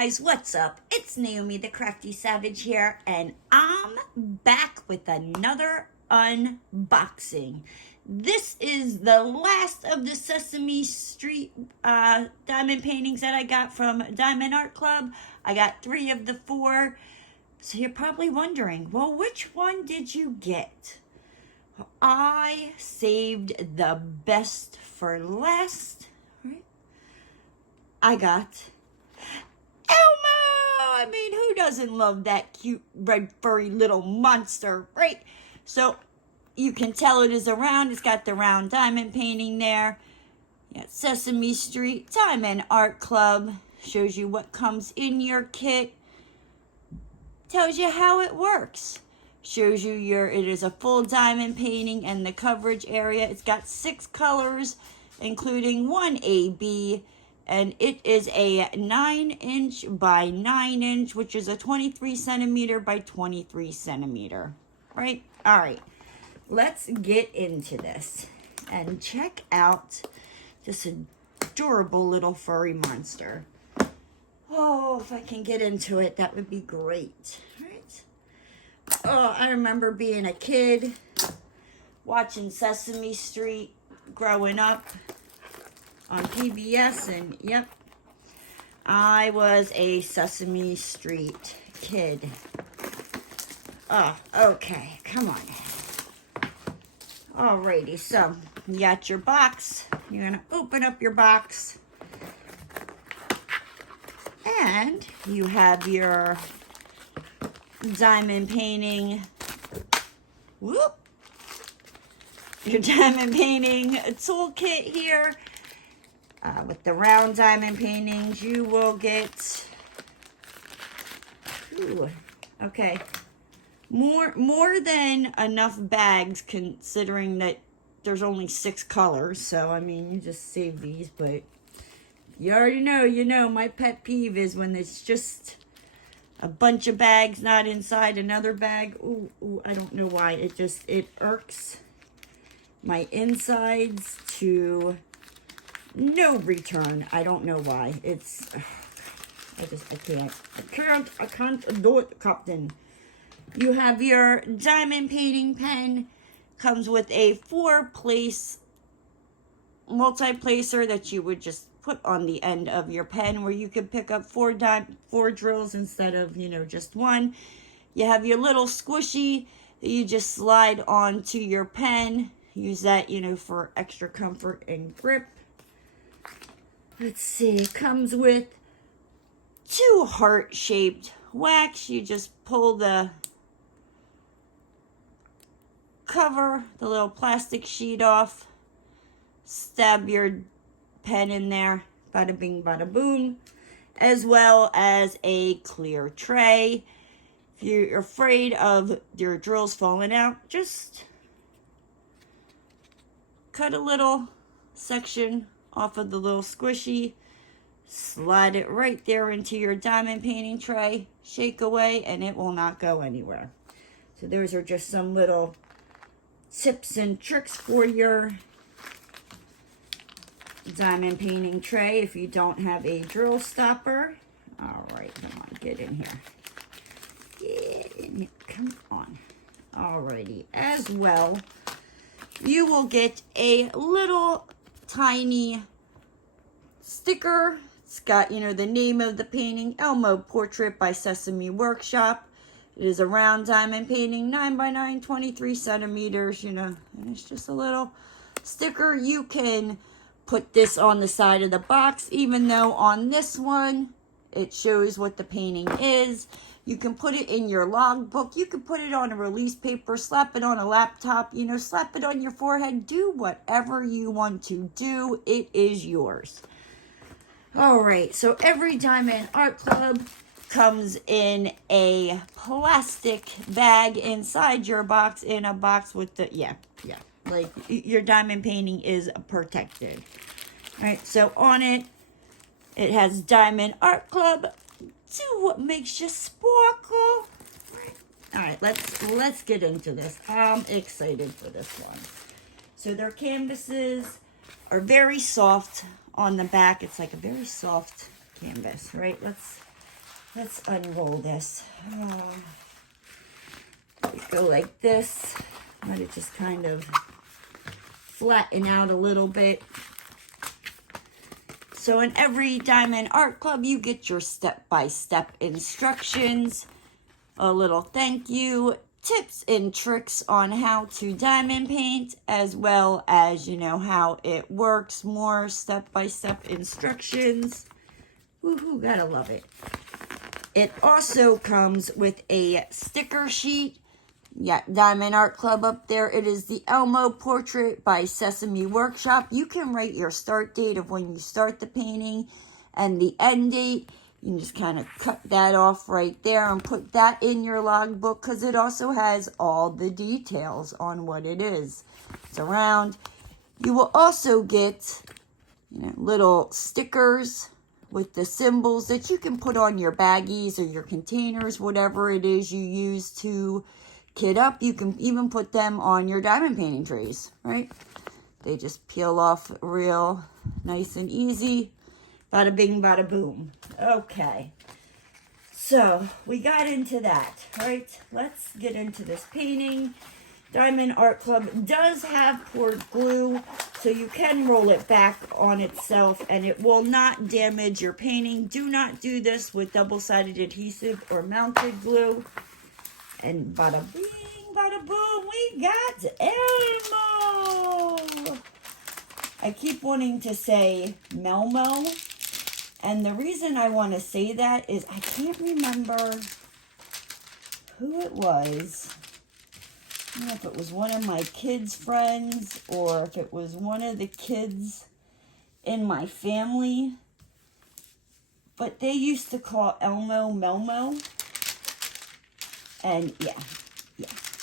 guys, what's up? It's Naomi the Crafty Savage here, and I'm back with another unboxing. This is the last of the Sesame Street diamond paintings that I got from Diamond Art Club. I got 3 of the 4. So you're probably wondering, well, which one did you get? I saved the best for last. Right? I got Elmo! I mean, who doesn't love that cute, red, furry little monster, right? So, you can tell it is a round. It's got the round diamond painting there. You got Sesame Street, Diamond Art Club. Shows you what comes in your kit. Tells you how it works. Shows you it is a full diamond painting and the coverage area. It's got 6 colors, including 1 AB. And it is a 9-inch by 9-inch, which is a 23 centimeter by 23 centimeter. Right? All right. Let's get into this and check out this adorable little furry monster. Oh, if I can get into it, that would be great. Right? Oh, I remember being a kid, watching Sesame Street, growing up on PBS, and yep, I was a Sesame Street kid. Oh, okay, come on. Alrighty, so you got your box. You're gonna open up your box, and you have your diamond painting. Whoop! Your diamond painting toolkit here. With the round diamond paintings, you will get, okay, more than enough bags, considering that there's only 6 colors. So, I mean, you just save these, but you already know, my pet peeve is when it's just a bunch of bags not inside another bag. Ooh, I don't know why. It irks my insides to no return. I don't know why. I can't do it, Captain. You have your diamond painting pen. Comes with a 4-place multi-placer that you would just put on the end of your pen, where you could pick up 4 drills instead of, just 1. You have your little squishy that you just slide onto your pen. Use that, for extra comfort and grip. Let's see, it comes with 2 heart-shaped wax. You just pull the cover, the little plastic sheet off, stab your pen in there, bada bing, bada boom, as well as a clear tray. If you're afraid of your drills falling out, just cut a little section off of the little squishy, slide it right there into your diamond painting tray, shake away, and it will not go anywhere. So those are just some little tips and tricks for your diamond painting tray if you don't have a drill stopper. All right, come on, get in here. Get in here, come on. Alrighty, as well, you will get a little tiny sticker. It's got, the name of the painting, Elmo Portrait by Sesame Workshop. It is a round diamond painting, 9 by 9, 23 centimeters, and it's just a little sticker. You can put this on the side of the box, even though on this one, it shows what the painting is. You can put it in your logbook. You can put it on a release paper, slap it on a laptop, slap it on your forehead. Do whatever you want to do. It is yours. All right, so every Diamond Art Club comes in a plastic bag inside your box, in a box with the, like your diamond painting is protected. All right, so on it, it has Diamond Art Club. Do what makes you sparkle. All right, let's get into this. I'm excited for this one. So their canvases are very soft on the back. It's like a very soft canvas, right? Let's let's unroll this. Go like this. Let it just kind of flatten out a little bit. So in every Diamond Art Club, you get your step-by-step instructions, a little thank you, tips and tricks on how to diamond paint, as well as, you know, how it works, more step-by-step instructions. Woohoo, gotta love it. It also comes with a sticker sheet. Yeah, Diamond Art Club up there. It is the Elmo portrait by Sesame Workshop. You can write your start date of when you start the painting and the end date. You can just kind of cut that off right there and put that in your logbook because it also has all the details on what it is. It's around. You will also get, you know, little stickers with the symbols that you can put on your baggies or your containers, whatever it is you use to kit up. You can even put them on your diamond painting trays, right? They just peel off real nice and easy. Bada bing, bada boom. Okay. So we got into that, right? Let's get into this painting. Diamond Art Club does have poured glue, so you can roll it back on itself and it will not damage your painting. Do not do this with double-sided adhesive or mounted glue. And bada bing, bada boom, we got Elmo. I keep wanting to say Melmo. And the reason I want to say that is I can't remember who it was. I don't know if it was one of my kids' friends or if it was one of the kids in my family. But they used to call Elmo Melmo. And yeah.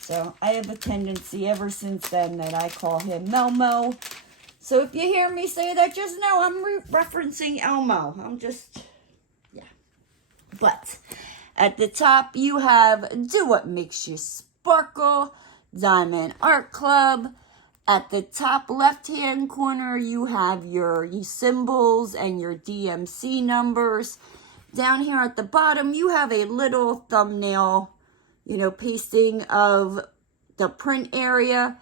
So I have a tendency ever since then that I call him Melmo. So if you hear me say that, just know I'm referencing Elmo. I'm just, yeah. But at the top, you have Do What Makes You Sparkle, Diamond Art Club. At the top left-hand corner, you have your symbols and your DMC numbers. Down here at the bottom, you have a little thumbnail, you know, pasting of the print area.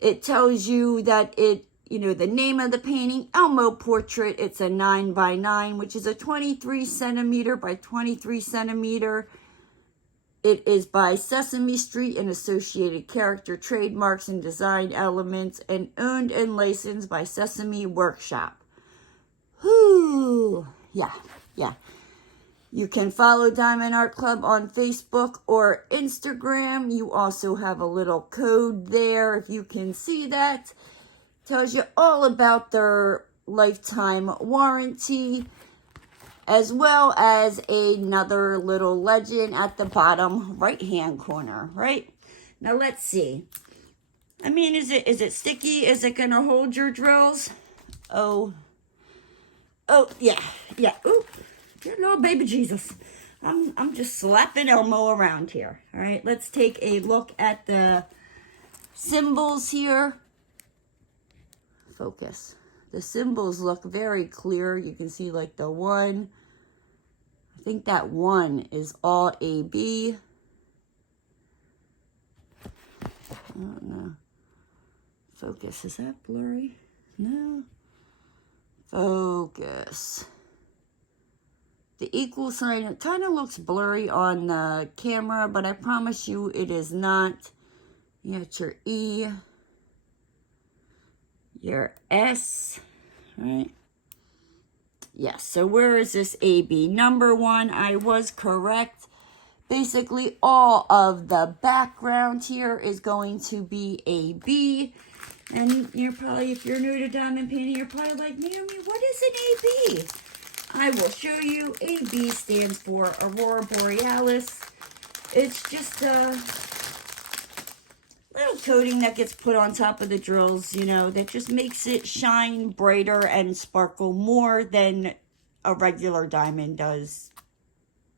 It tells you that it, you know, the name of the painting, Elmo Portrait. It's a 9x9, which is a 23 centimeter by 23 centimeter. It is by Sesame Street and Associated Character Trademarks and Design Elements and owned and licensed by Sesame Workshop. Whoo! Yeah. You can follow Diamond Art Club on Facebook or Instagram. You also have a little code there, if you can see that. Tells you all about their lifetime warranty, as well as another little legend at the bottom right-hand corner, right? Now, let's see. I mean, is it sticky? Is it going to hold your drills? Oh, yeah. Ooh, good Lord, baby Jesus. I'm just slapping Elmo around here. All right, let's take a look at the symbols here. Focus. The symbols look very clear. You can see like the 1. I think that 1 is all AB. I don't know. Focus. Is that blurry? No. Focus. The equal sign, it kind of looks blurry on the camera, but I promise you it is not. You got your E, your S, right? Yes, so where is this AB? Number 1, I was correct. Basically, all of the background here is going to be AB. And you're probably, if you're new to diamond painting, you're probably like, Naomi, what is an AB? I will show you. AB stands for Aurora Borealis. It's just a little coating that gets put on top of the drills, you know, that just makes it shine brighter and sparkle more than a regular diamond does.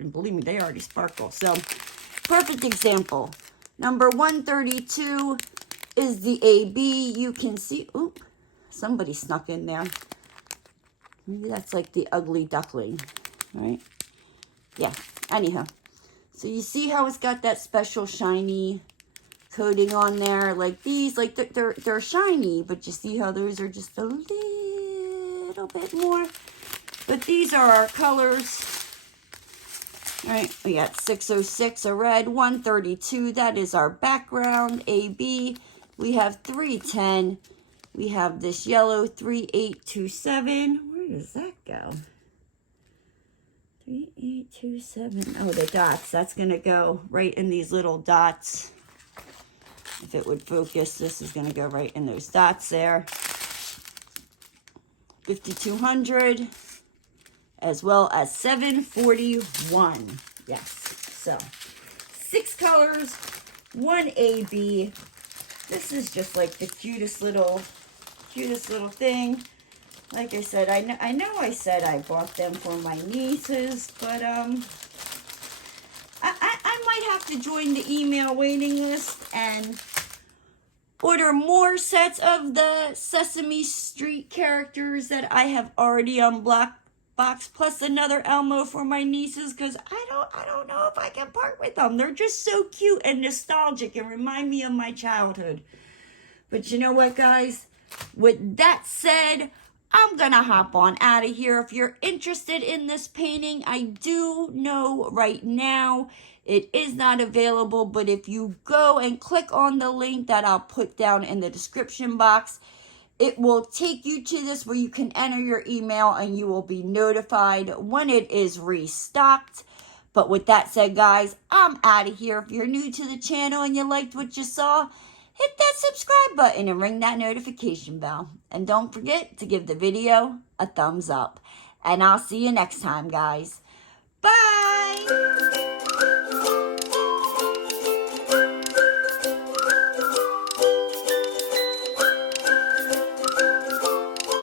And believe me, they already sparkle. So, perfect example. Number 132 is the AB. You can see, oop, somebody snuck in there. Maybe that's like the ugly duckling, right? Yeah, anyhow. So you see how it's got that special shiny coating on there? Like these, like they're shiny, but you see how those are just a little bit more. But these are our colors. All right, we got 606, a red, 132. That is our background, AB. We have 310. We have this yellow, 3827. Where does that go? 3827. Oh, the dots. That's going to go right in these little dots. If it would focus, this is going to go right in those dots there. 5200, as well as 741. Yes. So, 6 colors, 1 AB. This is just like the cutest little thing. Like I said, I know I said I bought them for my nieces, but I might have to join the email waiting list and order more sets of the Sesame Street characters that I have already unblocked box, plus another Elmo for my nieces, because I don't know if I can part with them. They're just so cute and nostalgic and remind me of my childhood. But you know what, guys? With that said, I'm going to hop on out of here. If you're interested in this painting, I do know right now it is not available, but if you go and click on the link that I'll put down in the description box, it will take you to this where you can enter your email and you will be notified when it is restocked. But with that said, guys, I'm out of here. If you're new to the channel and you liked what you saw, hit that subscribe button and ring that notification bell. And don't forget to give the video a thumbs up. And I'll see you next time, guys. Bye!